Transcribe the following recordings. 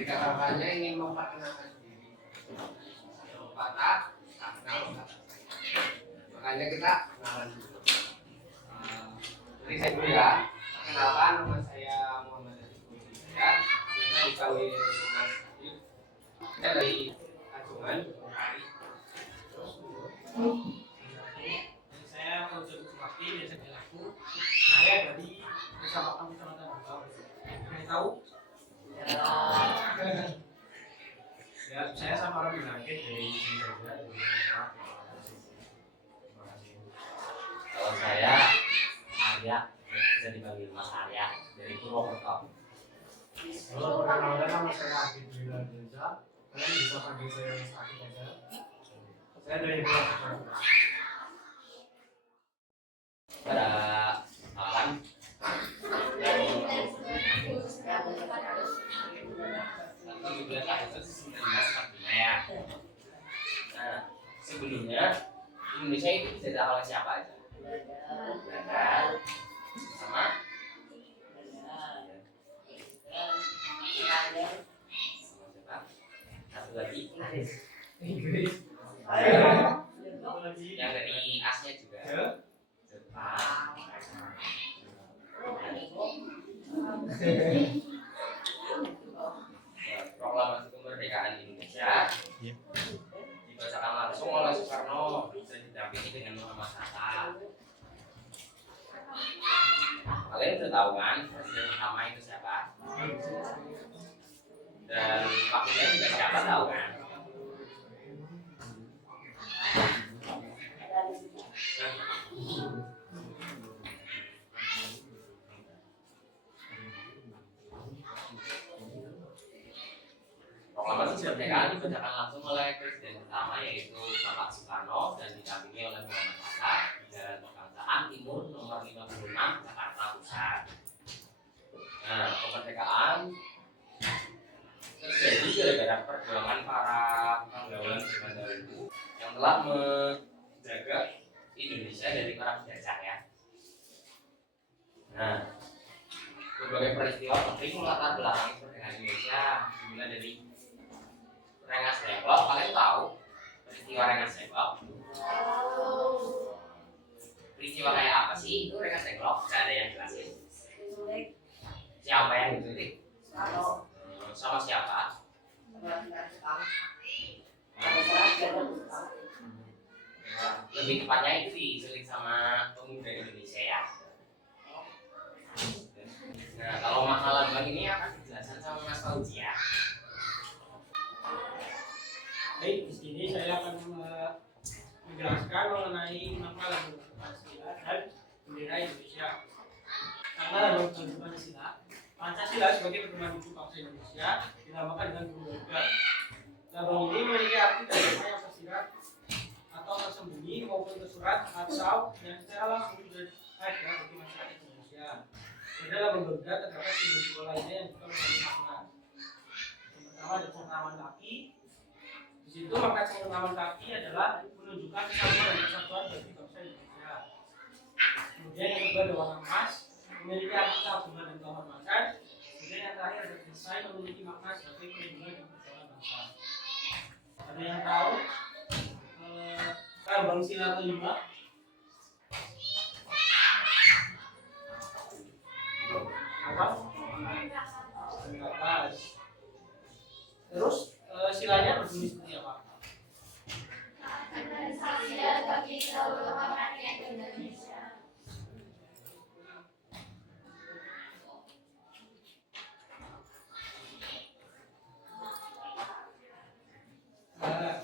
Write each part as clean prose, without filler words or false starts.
Ketika kakaknya ingin memperkenalkan diri, kata kenal kata saya. Makanya kita kenalan dulu. Jadi saya dulu ya. Perkenalkan, nama saya Muhammad Azizul. Saya dipanggil Mas Adil. Saya dari Acungan. Saya Fauzul Sukmati, biasa dilaku. Saya dari Desa Bakam, Kecamatan Bakau. Kalian tahu? Ya, saya sama orang Binangkit dari sini saja. Terima kasih. Kalau saya Arya, bisa dipanggil Mas Arya dari Purwokerto. Halo, perkenalkan nama saya Akid Bila Deza. Kalian bisa panggil saya Mas Akid saja. Saya dari Purwokerto. Pada kawan yang juga kasus 1945 ya. Nah, sebelumnya Indonesia itu dijajah oleh siapa aja? Belanda, sama siapa? Satu lagi Inggris. yang dari Asia juga. Jepang. Proklamasi kemerdekaan Indonesia dibacakan langsung oleh Soekarno dan didampingi dengan Muhammad Hatta. Kalian sudah tahu kan presiden pertama itu siapa? Dan wakilnya juga siapa tahu kan? Proklamasi kemerdekaan dibacakan langsung oleh presiden pertama yaitu Bapak Soekarno dan didampingi oleh Muhammad Hatta di Jalan Kebangsaan Timur nomor 56 Jakarta Pusat. Nah, kemerdekaan terjadi gara-gara perjuangan para pahlawan zaman dahulu yang telah menjaga Indonesia dari para penjajah ya. Nah, berbagai peristiwa penting melatar belakangi kemerdekaan Indonesia dimulai dari Rengas Dengklok. Kalian tahu peristiwa Rengas Dengklok? Peristiwa kayak apa sih itu Rengas Dengklok? Gak ada yang jelasin. Siapa yang diculik? Sama siapa? Lebih tepatnya itu diculik sama pemuda Indonesia ya. Nah, kalau makna lambang ini akan dijelaskan sama Mas Fauzi ya. Baik, di sini saya akan menjelaskan mengenai makna lambang Pancasila dan bendera Indonesia. Karena lambang Pancasila sebagai pedoman hidup bangsa Indonesia dinamakan dengan keluarga. Lambang ini memiliki arti dan makna yang tersirat atau tersembunyi maupun tersurat atau yang secara langsung sudah ada bagi masyarakat Indonesia. Pada lambang Garuda terdapat simbol lainnya yang juga memiliki makna. Yang pertama ada cengkraman kaki. Di situ makna cengkraman kaki adalah menunjukkan kesatuan dan kesatuan bagi bangsa Indonesia. Kemudian yang kedua ada warna emas, memiliki arti keagungan dan kehormatan. Kemudian yang terakhir ada desain, memiliki makna sebagai perlindungan dan perjuangan bangsa. Ada yang tahu lambang sila kelima? Apa? Atas. Terus silanya berbunyi seperti apa? Bagi seluruh rakyat Indonesia.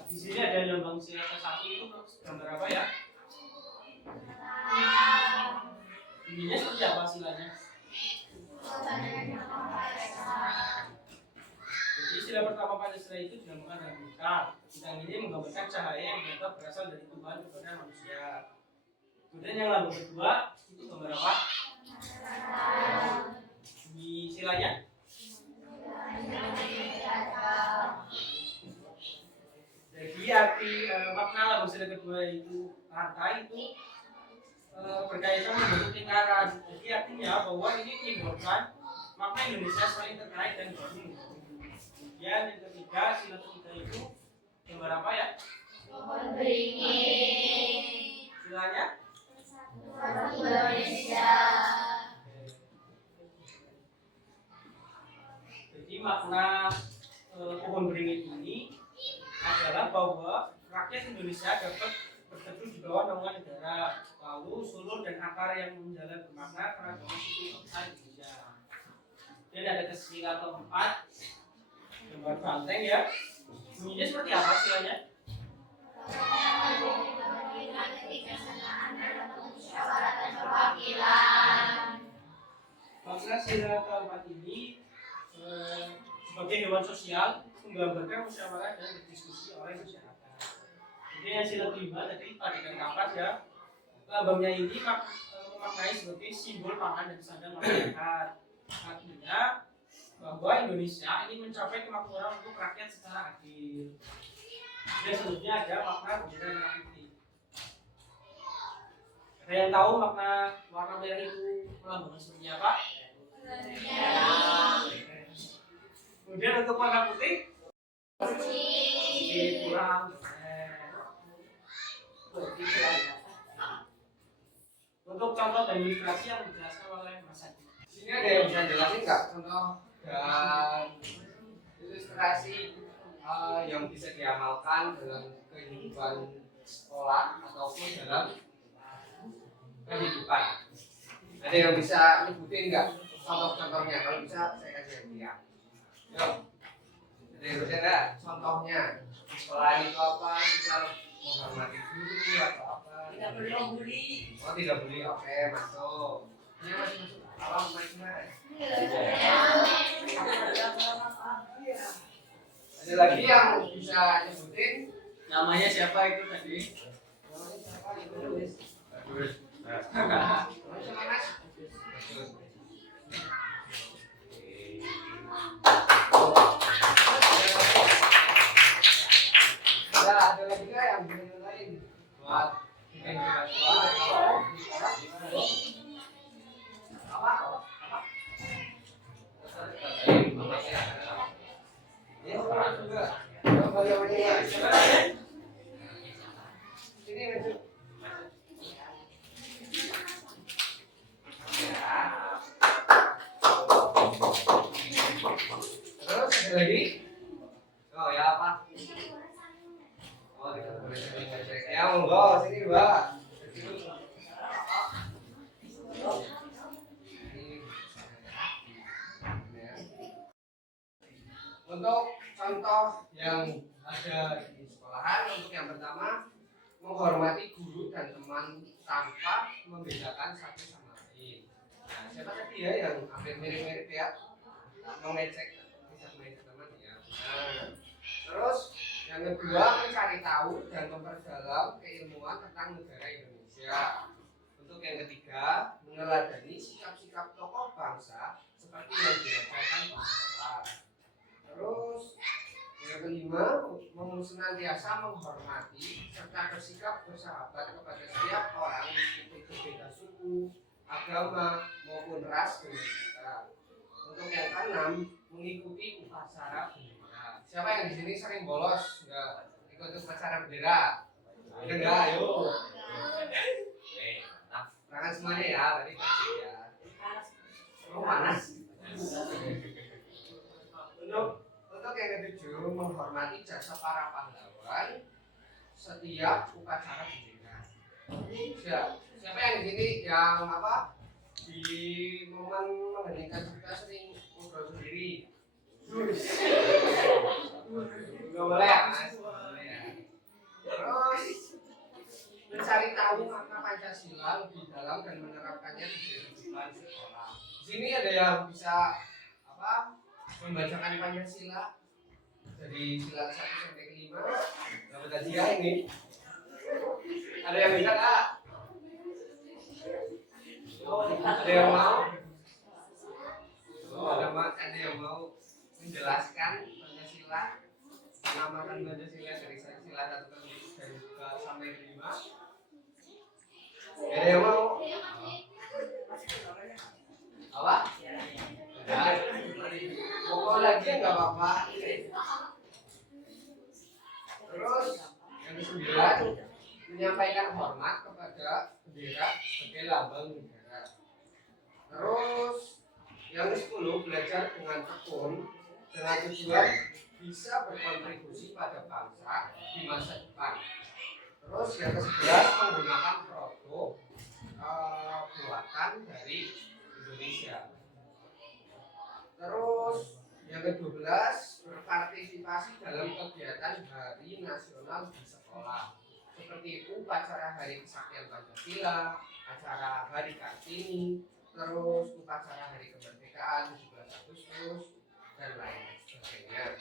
Di sini ada lambang sila ke-1 itu gambar apa ya? Bunyinya seperti apa silanya? Jadi sila pertama Pancasila itu dinamakan dengan bintang. Bintang ini menggambarkan cahaya yang nyata berasal dari Tuhan kepada manusia. Kemudian yang lambang kedua itu gambar apa? Bunyi silanya? Jadi arti makna lambang sila kedua itu rantai itu berkaitan membentuk lingkaran. Jadi artinya bahwa ini menyimbolkan makna Indonesia saling terkait dan gabung. Kemudian yang ketiga, sila ketiga itu gambar apa ya? Pohon beringin. Silanya? Bersatu Indonesia. Jadi makna pohon beringin ini adalah bahwa rakyat Indonesia dapat berteduh di bawah naungan negara, lalu sulur dan akar yang menjalar bermakna keragaman suku bangsa Indonesia. Dan ada sila keempat, gambar banteng ya. Bunyinya seperti apa silanya? Makna sila keempat ini sebagai hewan sosial menggambarkan musyawarah dan berdiskusi oleh masyarakat. Jadi yang sila kelima tadi tarikan kapas ya, lambangnya ini memaknai sebagai simbol pangan dan sandang masyarakat. Artinya bahwa Indonesia ini mencapai kemakmuran untuk rakyat secara adil. Dan selanjutnya ada makna bendera merah putih. Ada yang tahu makna warna merah itu melambangkan seperti apa? Kemudian untuk warna putih kurang. Untuk contoh dan ilustrasi yang dijelaskan oleh Mas Adi. Sini ada yang bisa jelasin nggak contoh dan ilustrasi yang bisa diamalkan dalam kehidupan sekolah ataupun dalam kehidupan. Ada yang bisa nyebutin nggak contoh-contohnya? Kalau bisa saya kasih hadiah. Yuk. Ada yang bisa nggak contohnya? Di sekolah itu apa? Misal menghormati guru atau apa? Tidak boleh membuli. Oh tidak boleh. Oke masuk. Ini masih masuk. Apa mas? Ada lagi yang bisa nyebutin? Namanya siapa itu tadi? Namanya siapa? Itu tulis. Bagus. Namanya siapa mas? Bagus. Ada lagi nggak yang lain buat bikin apa? Ya, juga. Ini masuk. Terus ada lagi? Oh ya apa? Oh kita boleh cek. Ya monggo sini Mbak. Untuk contoh yang ada di sekolahan, untuk yang pertama menghormati guru dan teman tanpa membedakan satu sama lain. Nah, siapa tadi ya yang hampir mirip-mirip ya? Mengecek bisa mengecek teman ya. Nah, terus yang kedua mencari tahu dan memperdalam keilmuan tentang negara Indonesia. Untuk yang ketiga meneladani sikap-sikap tokoh bangsa seperti yang dilakukan di sekolah. Terus yang kelima senantiasa menghormati serta bersikap bersahabat kepada setiap orang meskipun berbeda suku, agama maupun ras dengan kita. Untuk yang keenam mengikuti upacara bendera. Siapa yang di sini sering bolos enggak ikut upacara bendera? Enggak, ayo. Tangan semuanya ya, tadi kasih ya. Oh, panas. Untuk yang ketujuh menghormati jasa para pahlawan setiap upacara bendera. Siapa yang di sini yang apa di momen mengheningkan kita sering ngobrol sendiri? Nggak boleh ya mas? Terus mencari tahu makna Pancasila lebih dalam dan menerapkannya di kehidupan sekolah. Di sini ada yang bisa apa? Membacakan Pancasila dari sila 1 sampai 5 dapat hadiah ini. Ada yang bisa kak? Ada yang mau? Ada yang mau menjelaskan Pancasila, menamakan Pancasila dari sila 1 sampai 5? Ada yang mau? Apa? Pokok lagi nggak apa-apa. 9 menyampaikan hormat kepada bendera sebagai lambang negara. Terus yang ke-10 belajar dengan tekun dengan tujuan bisa berkontribusi pada bangsa di masa depan. Terus yang ke-11 menggunakan produk buatan dari Indonesia. Terus yang ke-12 berpartisipasi dalam kegiatan Hari Nasional di sekolah seperti upacara Hari Kesaktian Pancasila, acara Hari Kartini, terus upacara Hari Kemerdekaan 17 Agustus dan lain sebagainya.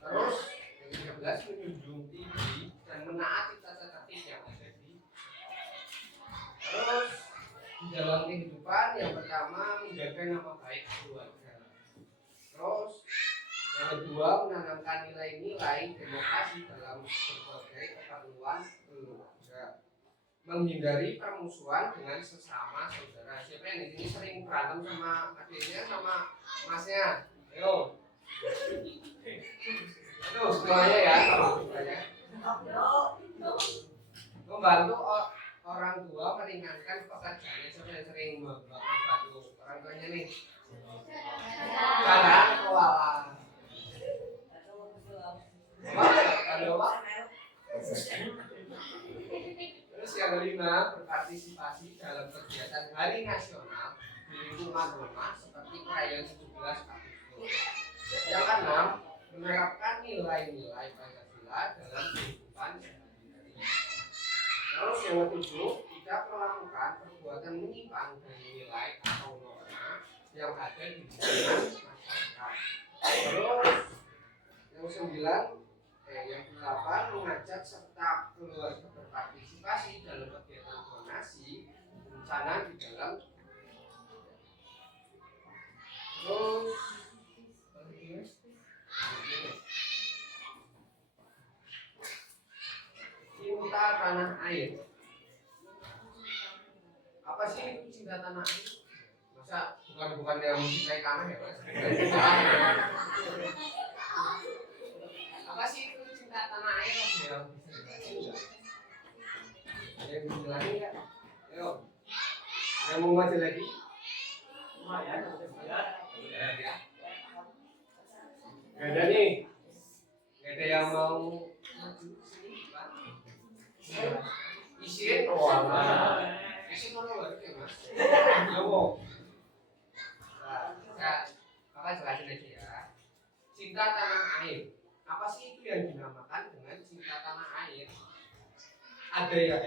Terus yang ke-13 menjunjung tinggi dan menaati tata tertib yang ada di. Terus di dalam kehidupan yang pertama menjaga nama baik keluarga. Terus yang kedua menanamkan nilai-nilai demokrasi dalam berbagai keperluan keluarga. Menghindari permusuhan dengan sesama saudara. Siapa yang di sini sering berantem sama adiknya sama masnya? Ayo. Aduh, semuanya ya, kalau saya. Membantu orang tua meringankan pekerjaannya. Siapa yang sering membantu orang tuanya nih? Cara keuangan. Terus yang kelima berpartisipasi dalam kegiatan Hari Nasional di lingkungan rumah seperti perayaan 17 Agustus. Yang keenam menerapkan nilai-nilai Pancasila dalam kehidupan sehari-hari. Terus yang ketujuh tidak melakukan perbuatan menyimpang dari nilai atau norma yang ada di lingkungan masyarakat. Terus yang ke-8 mengajak serta keluarga berpartisipasi dalam kegiatan donasi bencana di dalam. Terus cinta tanah air. Apa sih itu cinta tanah air? Masa bukan yang mencintai tanah ya mas? Apa sih itu cinta tanah air? Ada yang bisa dijelasin nggak? Ayo, yang mau maju lagi? Lumayan, Ya. Gak ada nih. Gak ada yang mau maju sini, Pak. Isin, isin mana lagi ya mas? Mau. Kakak jelasin aja ya. Cinta tanah air. Apa sih itu yang dinamakan dengan cinta tanah air? Ada ya?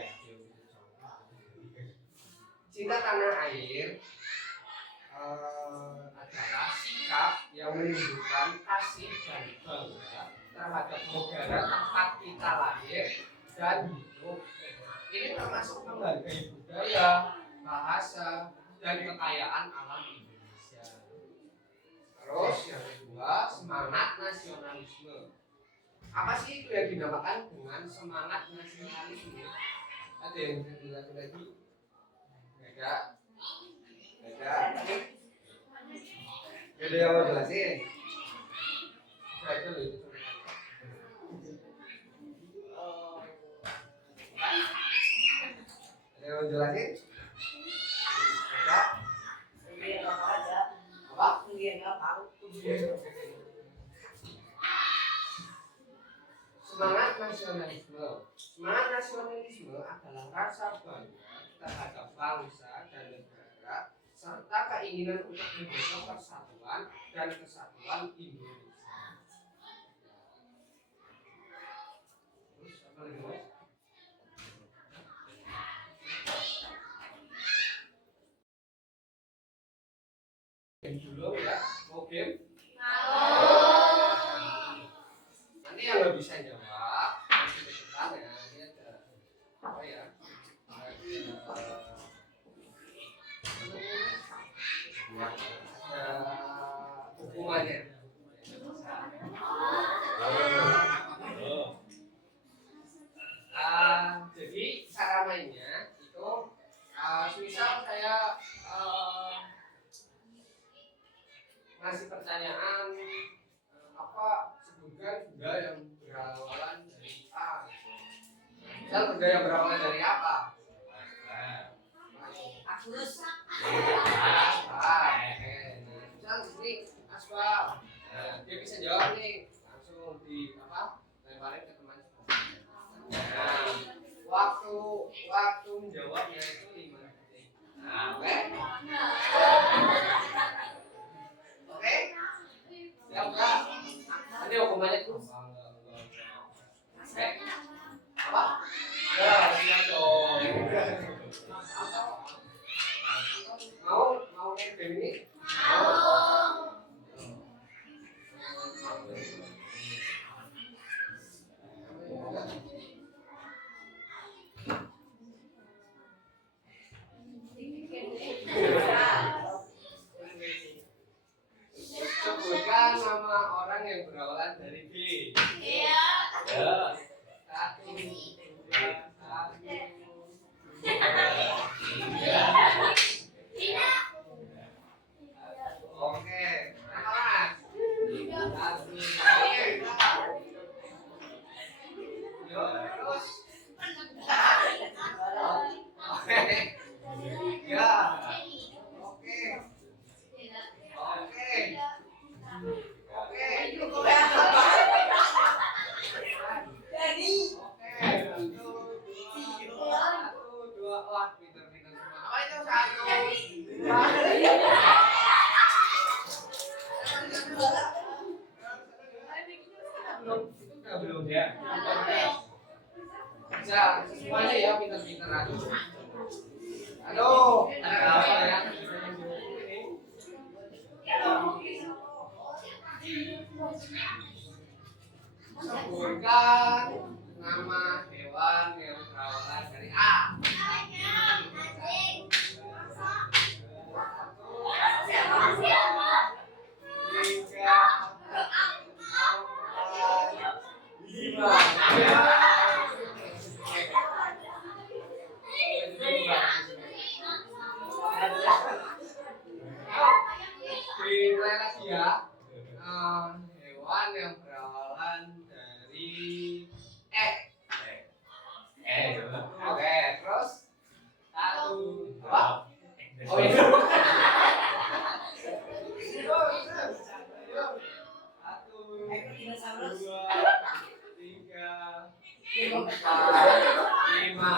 Cinta tanah air adalah sikap yang menunjukkan kasih dan bangga terhadap negara tempat kita lahir dan hidup. Ini termasuk menghargai budaya, bahasa, dan kekayaan alam Indonesia. Terus yang kedua, semangat nasionalisme. Apa sih itu yang dinamakan dengan semangat nasionalisme? Ada yang bisa dijelaskan lagi? Beda. Ada yang mau jelasin? Ada loh itu. Ada yang mau jelasin? Ada? Apa? Semangat nasionalisme. Semangat nasionalisme adalah rasa bangga terhadap bangsa dan negara serta keinginan untuk menjaga persatuan dan kesatuan Indonesia. Terus apa lagi mas? Game dulu ya, mau game? Nanti yang nggak bisa jawab, nanti depan ya, ini ada apa ya? Hukumannya. Jadi cara mainnya itu, misal saya ngasih pertanyaan apa sebutkan benda yang berawalan dari A. Misal budaya berawal dari apa? Agus. Misal ini aspal. Nah, dia bisa jawab nih langsung di apa? Lemparin ke teman. Nah, waktu menjawabnya itu 5 detik. Nah, oke. Oke. Siap Kak? Nanti hukumannya tuh. Oke. Apa? Ya, siap dong. Mau main game ini? Sebutkan nama orang yang berawalan dari B. Ya. Satu, dua, satu, tiga. Oke, Mas. Satu, yuk, terus. Oke. Ya. Oke. Oke. Oke. Jadi. Oke. Satu, dua. Wah, pinter-pinter semua. Apa itu satu? Belum ya. Bisa semuanya ya pinter-pinter aja. Aduh, ada apa ya? Sebutkan nama hewan yang berawalan dari A. Tiga, empat, lima. Dimulai lagi ya. Hewan yang berawalan dari E. Oke, terus satu, dua. Oh iya. Satu, dua, tiga, empat, lima.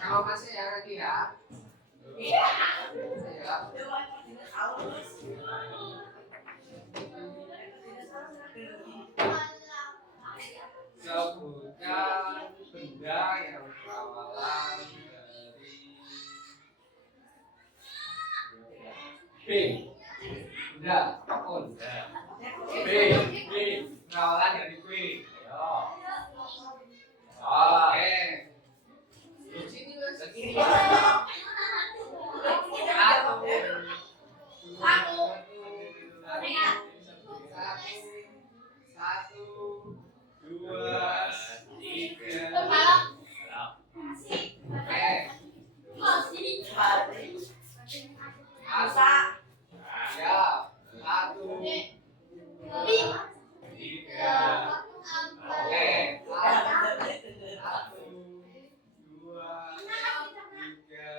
Sama masih ya lagi ya. Ya. Sebutkan benda yang berawalan dari B. Benda, apapun. B. Berawalan dari B. Oke. Di sini Mas. Segini. Satu, dua, tiga. Asa. Ya. Satu, tiga. Oke. Satu, dua, tiga,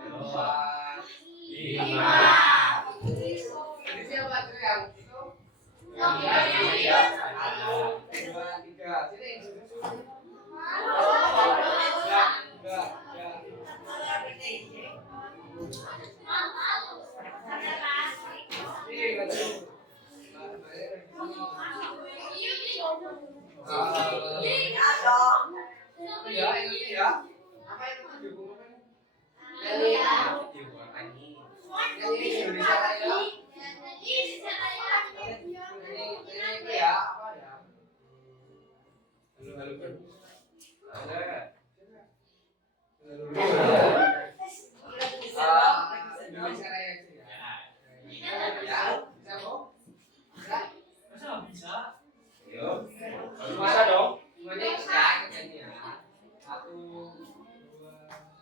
empat, lima. Jadi siapa tuh yang itu? Satu, dua, tiga. Sini. Ya, ini ya. Apa itu tujuh buku? Ini Indonesia Raya. Ini ya, apa ya? Halo. Indonesia Raya itu ya. Ya, bisa Bu? Bisa? Masa nggak bisa? Yuk. Masa dong? Semuanya ikut ya, ikut ya. Satu, dua, tiga.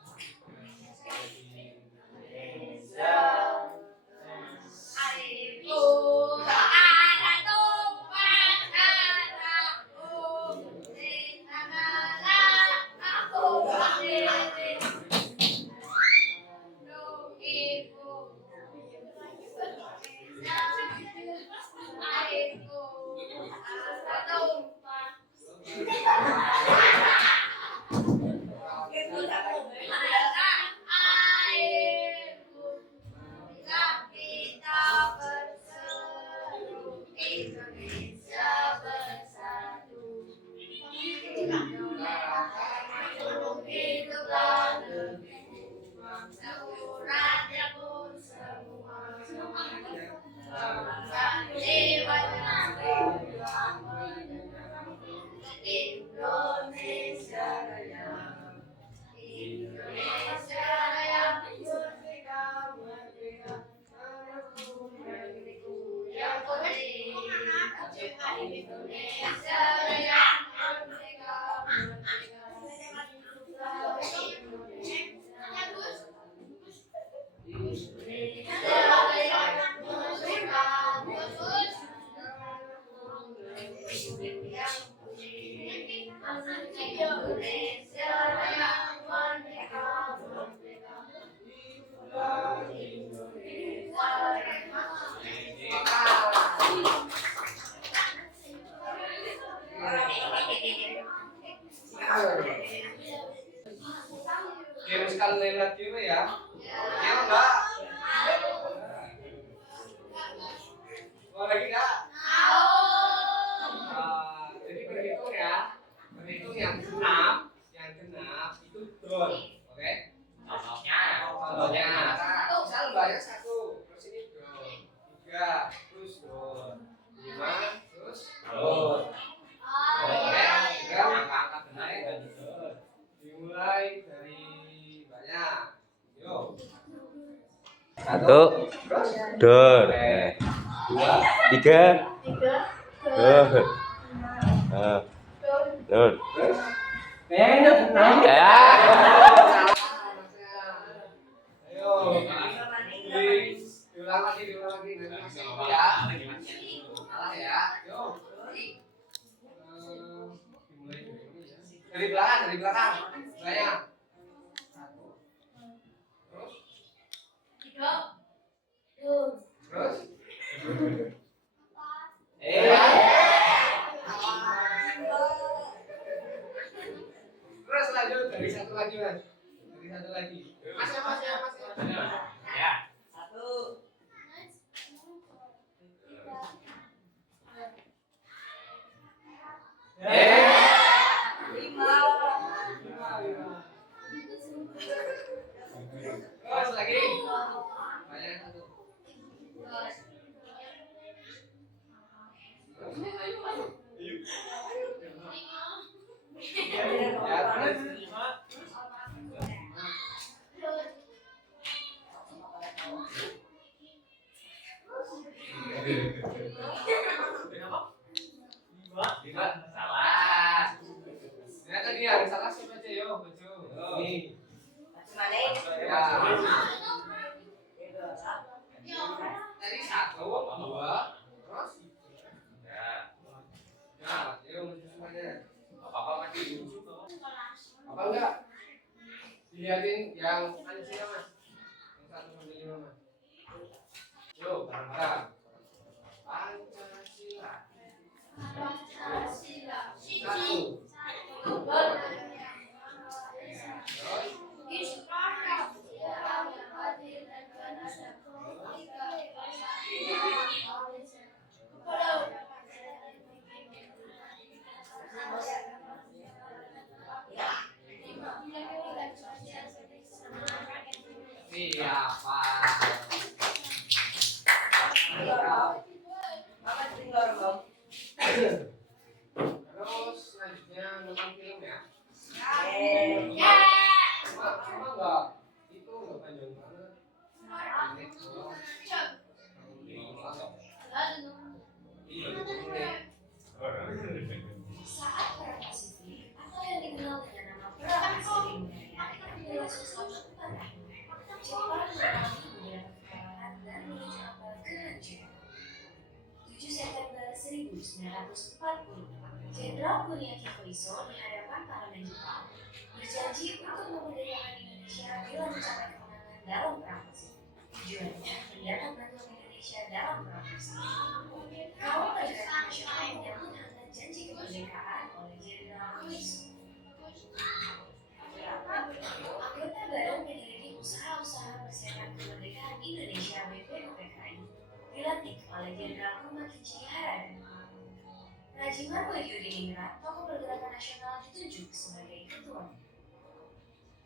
Game sekali lewat game ya. Iya enggak? Mau lagi enggak? Jadi berhitung ya. Berhitung yang genap itu dor. Oke? Contohnya. Contohnya, misal banyak 1, terus ini dor. 3, terus dor. 5, terus dor. Oke? Angka-angka benar ya. Dimulai dari banyak. Yuk. 1, Terus dor, 2, 3, dor, dor. Kayaknya tenang. Ya. ayo. Diulang lagi. Nanti masih ya. Salah ya. Yuk. Dimulai dari belakang. Banyak. 1. Terus? Terus? Terus lanjut dari satu lagi mas. Mas ya. Ya. 1. Lima. Terus lagi. Banyak 1. Ya, terus. Lima. Salah. Ya tadi yang salah siapa aja yo, bejo. Nih. Ya. Tadi 1, 2, terus. Ya. Ya, yuk menuju semuanya. Apa mati dulu? Apa enggak? Dilihatin yang Pancasila mas. Yang 1 sampai 5 mas. Yuk bareng-bareng. Pancasila. 1. Siapa? Terus selanjutnya nonton film ya. Sama enggak? Itu enggak panjang banget. Pendek doang. 15. Iya, 20 menit. Saat Perang Pasifik atau yang dikenal dengan nama Perang Pasifik berlangsung selama 4 tahun. Jepang mengalami beberapa kekalahan dan menuju awal kehancuran. 7 September 1940, Jenderal Kuniaki Koiso di hadapan parlemen Jepang berjanji untuk memerdekakan Indonesia bila mencapai kemenangan dalam Perang Pasifik. Tujuannya mendapat bantuan Indonesia dalam Perang Pasifik. Kaum Pergerakan Nasional menyambut hangat janji kemerdekaan oleh Jenderal Koiso. Anggota Badan Penyelidik Usaha-usaha Persiapan Kemerdekaan Indonesia (BPUPKI) dilantik oleh Jenderal Kumakichi Harada. Rajiman Wahyudiningrat, tokoh pergerakan nasional, ditunjuk sebagai ketua.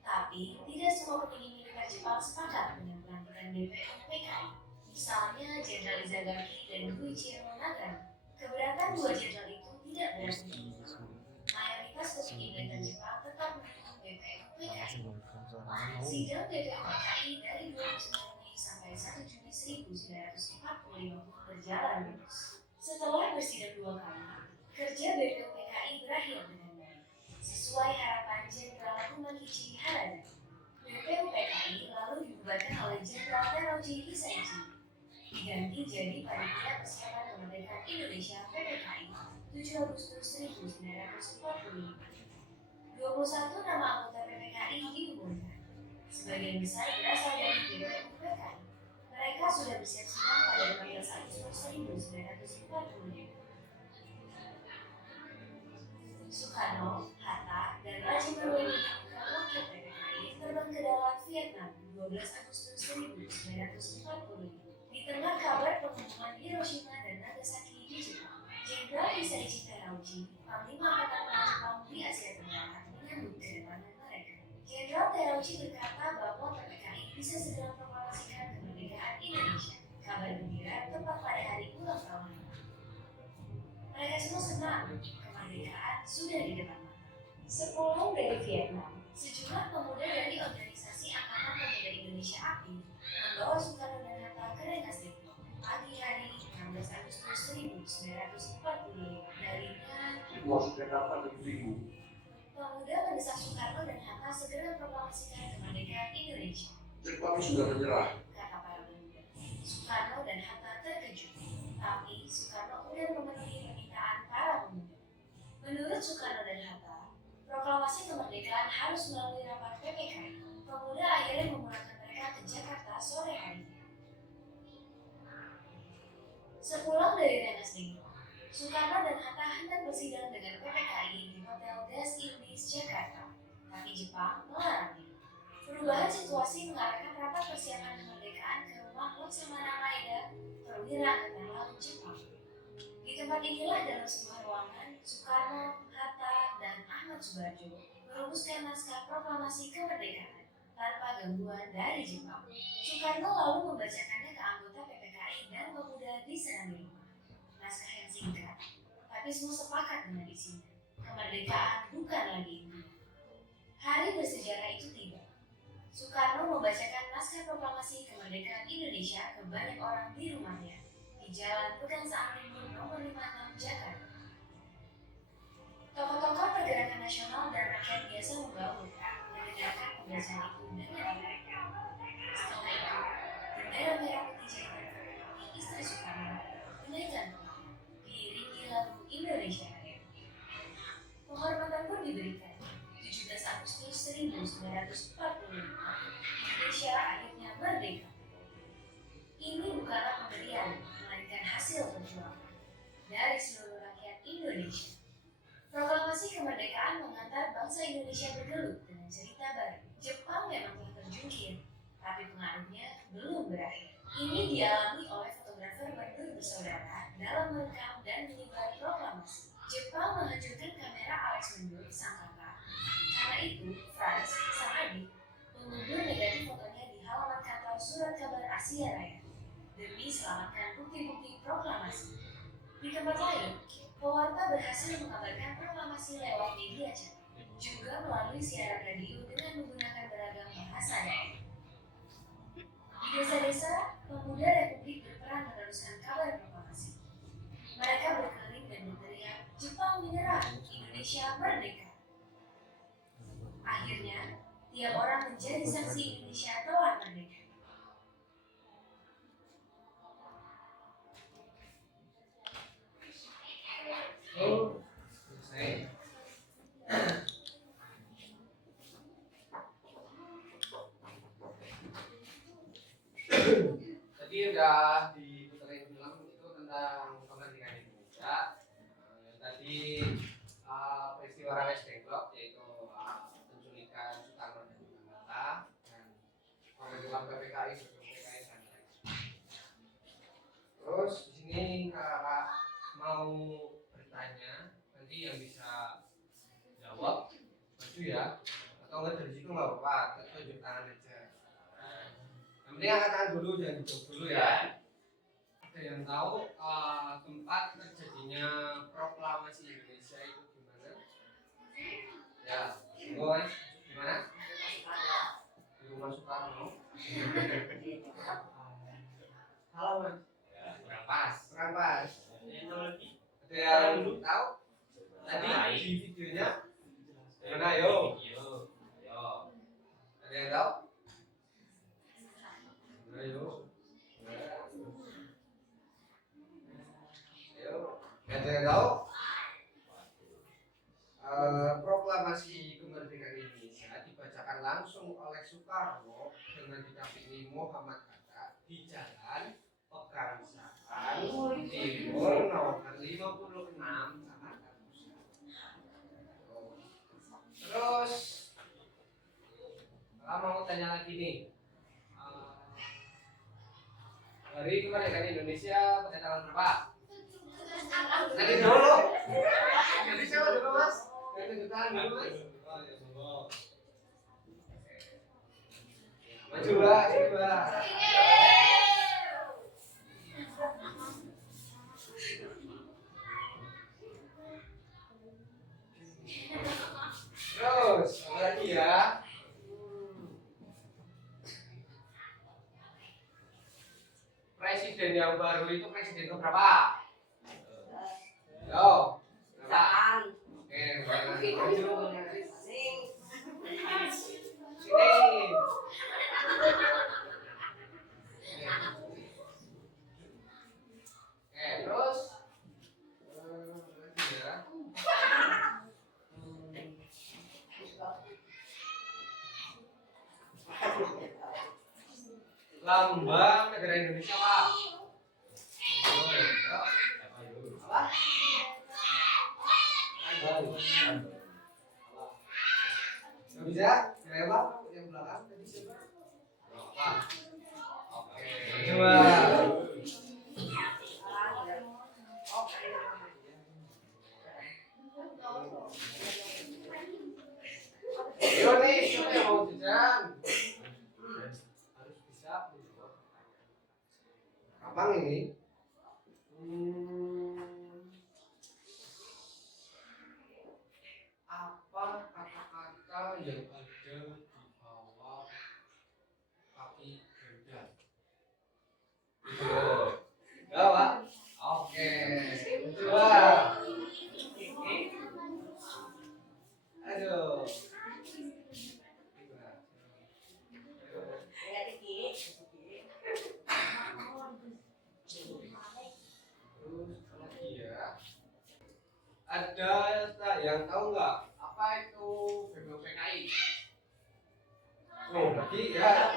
Tapi tidak semua petinggi militer Jepang sepakat dengan pelantikan BPUPKI. Misalnya Jenderal Izagaki dan Guichiro Nagano. Keberatan dua jenderal itu tidak berarti mayoritas petinggi militer Jepang tetap mendukung BPUPKI. Sidang BPUPKI dari 29 Mei sampai 1 Juni 1945 berjalan mulus. Setelah bersidang 2 kali, kerja BPUPKI berakhir dengan baik. Sesuai harapan Jenderal Kumakichi Harada, BPUPKI lalu dibubarkan oleh Jenderal Teruji Hisaichi, diganti jadi Panitia Persiapan Kemerdekaan Indonesia (PPKI) 7 Agustus 1945. 21 nama anggota PPKI diumumkan. Sebagian besar berasal dari BPUPKI. Mereka sudah bersiap sidang pada 15 Agustus 1945. Soekarno, Hatta, dan Rajiman Wakil PPKI terbang ke Agustus 1945. Di tengah kabar pengumuman Hiroshima dan Nagasaki di Jepang, Jenderal Hisaichi Terauchi, Panglima Angkatan Perang Jepang di Asia Tenggara, menyambut kedatangan mereka. Jenderal Terauchi berkata bahwa PPKI bisa segera mempromosikan kemerdekaan Indonesia. Kabar gembira tepat pada hari ulang tahun. Mereka semua senang, kemerdekaan sudah di depan mata. Sepulang dari Vietnam, sejumlah pemuda dari organisasi Angkatan Pemuda Indonesia AKI membawa Soekarno dan Hatta ke Rengas Dengklok pagi hari 16 Agustus 1945. Darinya, pemuda mendesak Soekarno dan Hatta segera proklamasikan kemerdekaan Indonesia. Jepang sudah menyerah. Kata para pemuda. Soekarno dan Hatta terkejut, tapi Soekarno kemudian memenuhi permintaan para pemuda. Menurut Soekarno dan Hatta, proklamasi kemerdekaan harus melalui rapat PPKI. Pemuda akhirnya memulangkan mereka ke Jakarta sore hari. Sepulang dari Rengas Dengklok, Soekarno dan Hatta hendak bersidang dengan PPKI di Hotel Das Indies Jakarta, tapi Jepang melarangnya. Perubahan situasi mengarahkan rapat persiapan kemerdekaan ke rumah Laksamana Maeda, perwira Angkatan Laut Jepang. Di tempat inilah dalam sebuah ruangan, Soekarno, Hatta, dan Ahmad Subarjo merumuskan naskah proklamasi kemerdekaan tanpa gangguan dari Jepang. Soekarno lalu membacakannya ke anggota PPKI dan pemuda di Serambi Rumah. Naskah yang singkat, tapi semua sepakat dengan isinya. Kemerdekaan bukan lagi impian. Hari bersejarah itu tiba. Soekarno membacakan naskah proklamasi kemerdekaan Indonesia ke banyak orang di rumahnya di Jalan Pegangsaan Timur nomor 56 Jakarta. Tokoh-tokoh pergerakan nasional dan rakyat biasa membaur mendengarkan pembacaan itu dengan baik. Setelah itu, bendera merah putih jahitan PPKI istri Soekarno dinaikkan ke langit, diiringi lagu Indonesia Raya. Penghormatan pun diberikan. 17 Agustus 1945, Indonesia akhirnya merdeka. Ini bukanlah pemberian, melainkan hasil perjuangan dari seluruh rakyat Indonesia. Proklamasi kemerdekaan mengantar bangsa Indonesia bergelut dengan cerita baru. Jepang memang telah terjungkir, tapi pengaruhnya belum berakhir. Ini dialami oleh fotografer berdua bersaudara dalam merekam dan menyebar proklamasi. Jepang menghancurkan kamera Alex Mendur sang kakak. Karena itu, Franz, sang adik, mengundur negatif fotonya di halaman kantor Surat Kabar Asia Raya demi selamatkan bukti-bukti proklamasi. Di tempat lain, pewarta berhasil mengabarkan proklamasi lewat media cetak, juga melalui siaran radio dengan menggunakan beragam bahasa daerah. Di desa-desa, pemuda Republik berperan meneruskan kabar proklamasi. Mereka berkeliling dan berteriak, Jepang menyerah, Indonesia merdeka. Akhirnya, tiap orang menjadi saksi Indonesia telah merdeka. Oh, selesai. Tadi udah diputerin film itu tentang kemerdekaan Indonesia. Tadi peristiwa Rengas Dengklok, yaitu penculikan Soekarno dan Hatta, dan pembentukan PPKI sebelum PKI dan lain. Terus di sini kakak mau bertanya, nanti yang bisa jawab maju ya, atau enggak dari situ nggak apa-apa, tunjuk tangan aja. Yang penting angkat tangan dulu, jangan dijawab dulu ya. Ada yang tahu tempat terjadinya proklamasi Indonesia itu gimana? Ya, boy, gimana? Di rumah Soekarno. Halo mas. Kurang pas. Kurang pas. Yang lagi, Ada yang tahu? Tadi di videonya mana yo? Yo. Ada yang tahu? Ayo. Ayo. Ada yang tahu? Proklamasi kemerdekaan Indonesia dibacakan langsung oleh Soekarno dengan didampingi Muhammad Hatta di Jalan Pegangsaan Timur nomor 56 Jakarta Pusat. Terus, kalau mau tanya lagi nih, Hari kemerdekaan Indonesia pada tanggal berapa? Nanti dulu. Nanti siapa dulu mas? Nanti tunjuk tangan dulu mas. Maju lah, sini lah. Terus, apa lagi ya? Presiden yang baru itu presiden keberapa? Yo, berapa? Oke, maju. Sini. Oke, terus lagi ya. Lambang negara Indonesia apa? Nggak bisa? Yang apa? Yang belakang tadi siapa? Apa? Oke. Coba. Ayo nih, siapa yang mau jajan? Harus bisa menjawab. Abang ini. Apa kata-kata yang ada di bawah kaki ganda? Itu. Ya, Pak. Oke. Coba. Aduh. Terus lagi ya. Ada yang tahu nggak apa itu BPKI? Oh, lagi ya.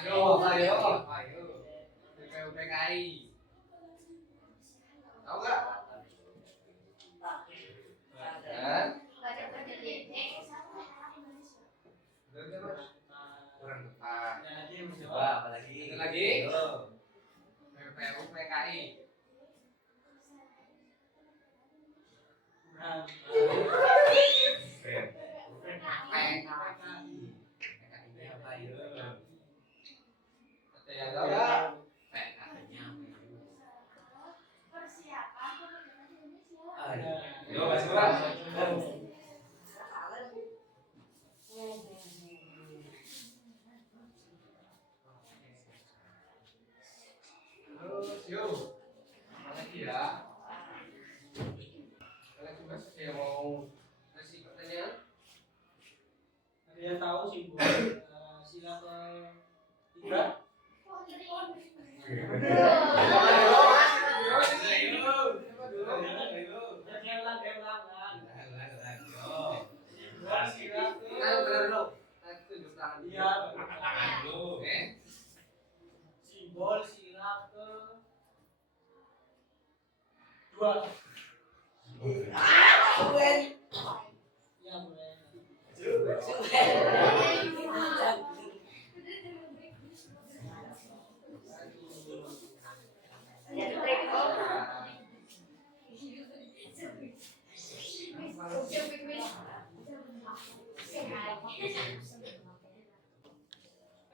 Ayo, ayo. BPKI. Tahu nggak? Dan kurang tepat. Coba apa lagi? Ada lagi? BPKI. Ada yang tahu nggak? Yo, kasih Pak. Terus, yuk. Apa lagi ya? Kalian juga saya mau kasih pertanyaan. Ada yang tahu simbol sila ke-3? Simbol sila ke-2. Ya, boleh.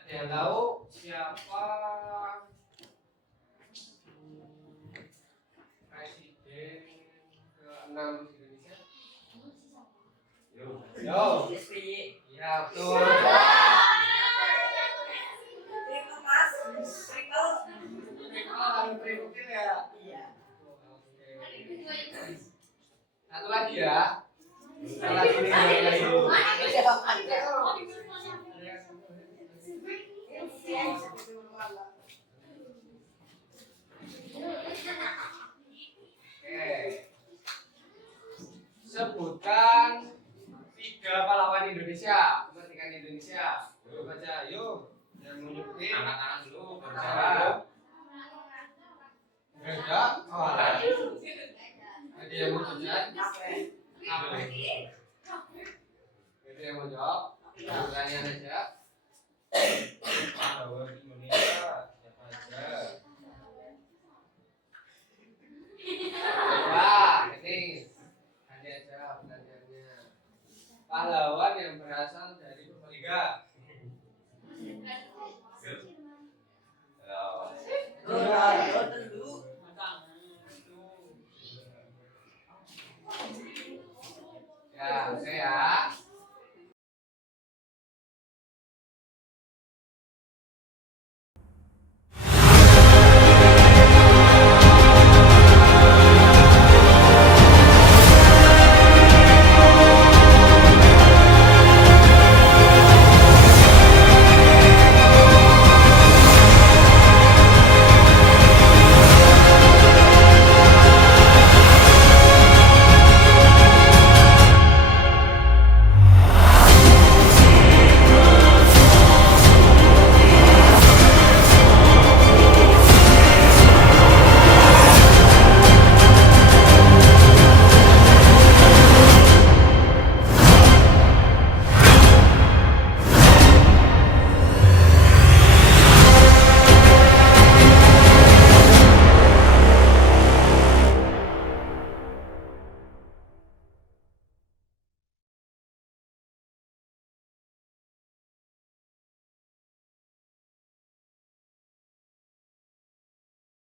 Ada yang tahu siapa presiden ke-6 Indonesia? Yo. Iya, betul. Triple ya? Iya. Satu lagi ya. Satu lagi nih, satu lagi. Oke. Sebutkan 3 pahlawan Indonesia, kemerdekaan Indonesia. Yuk baca, yuk. Yang menunjukin. Angkat tangan dulu. Berjawab. Beda. Oh, ada yang mau jajan? Apa? Itu yang mau jawab? Pertanyaan aja. Pahlawan Indonesia siapa aja? pahlawan yang berasal dari Purbalingga.